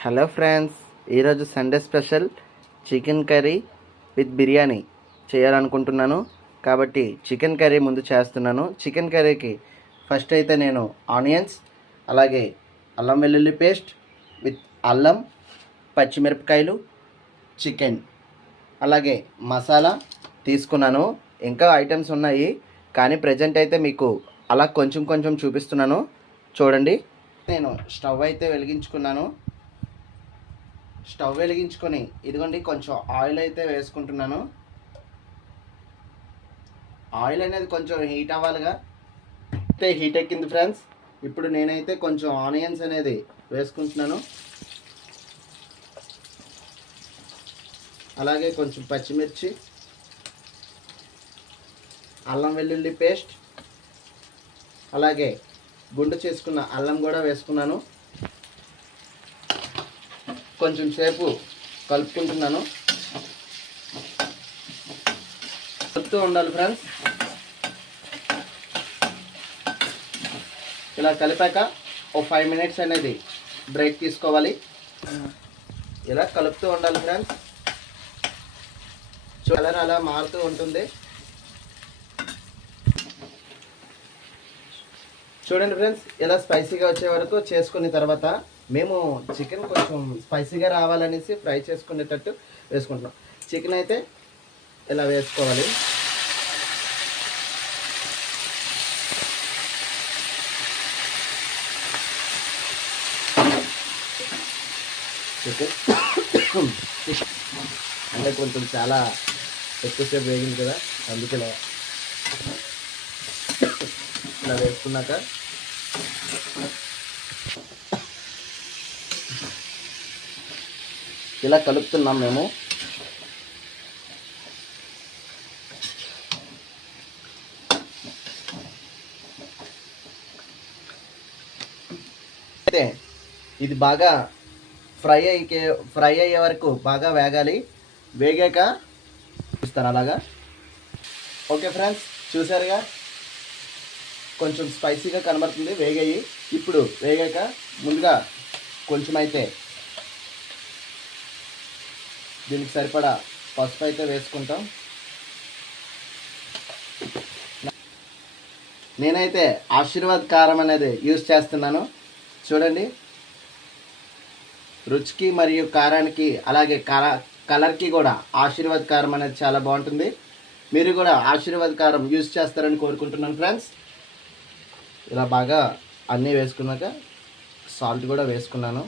Hello friends, ఈరోజు Sunday special chicken curry with biryani చేయాలనుకుంటున్నాను. కాబట్టి చికెన్ కర్రీ ముందు చేస్తున్నాను. చికెన్ కర్రీకి ఫస్ట్ అయితే నేను ఆనియన్స్, అలాగే అల్లం వెల్లుల్లి పేస్ట్ విత్ అల్లం, పచ్చిమిరపకాయలు, చికెన్, అలాగే మసాలా తీసుకున్నాను. ఇంకా ఐటమ్స్ ఉన్నాయి, కానీ ప్రజెంట్ అయితే మీకు అలా కొంచెం కొంచెం చూపిస్తున్నాను. చూడండి. నేను స్టవ్ అయితే వెలిగించుకున్నాను. స్టవ్ వెలిగించుకొని ఇదిగోండి కొంచెం ఆయిల్ అయితే వేసుకుంటున్నాను. ఆయిల్ అనేది కొంచెం హీట్ అవ్వాలిగా. అయితే హీట్ ఎక్కింది ఫ్రెండ్స్. ఇప్పుడు నేనైతే కొంచెం ఆనియన్స్ అనేది వేసుకుంటున్నాను. అలాగే కొంచెం పచ్చిమిర్చి, అల్లం వెల్లుల్లి పేస్ట్, అలాగే గుండు చేసుకున్న అల్లం కూడా వేసుకున్నాను. కొంచెం సేపు కలుపుకుంటున్నాను. కలుపుతూ ఉండాలి ఫ్రెండ్స్. ఇలా కలిపాక ఒక 5 మినిట్స్ అనేది బ్రేక్ తీసుకోవాలి. ఇలా కలుపుతూ ఉండాలి ఫ్రెండ్స్. కలర్ అలా మారుతూ ఉంటుంది. చూడండి ఫ్రెండ్స్, ఇలా స్పైసీగా వచ్చే వరకు చేసుకున్న తర్వాత మేము చికెన్ కొంచెం స్పైసీగా రావాలనేసి ఫ్రై చేసుకునేటట్టు వేసుకుంటున్నాం. చికెన్ అయితే ఇలా వేసుకోవాలి. చికెన్ అంటే కొంచెం చాలా ఎక్కువసేపు వేగింది కదా, అందుకే ఇలా వేసుకున్నాక ఇలా కలుపుతున్నాం మేము. అయితే ఇది బాగా ఫ్రై అయ్యే వరకు బాగా వేగాలి. వేగాక ఇస్తాను అలాగా. ఓకే ఫ్రెండ్స్, చూసారుగా కొంచెం స్పైసీగా కనబడుతుంది. వేగాయి. ఇప్పుడు వేగాక ముందుగా కొంచెం అయితే దీనికి సరిపడా పసుపు అయితే వేసుకుంటాం. నేనైతే ఆశీర్వాద్ కారం అనేది యూజ్ చేస్తున్నాను. చూడండి, రుచికి మరియు కారానికి అలాగే కలర్కి కూడా ఆశీర్వాద్ కారం అనేది చాలా బాగుంటుంది. మీరు కూడా ఆశీర్వాద్ కారం యూజ్ చేస్తారని కోరుకుంటున్నాను ఫ్రెండ్స్. ఇలా బాగా అన్నీ వేసుకున్నాక సాల్ట్ కూడా వేసుకున్నాను.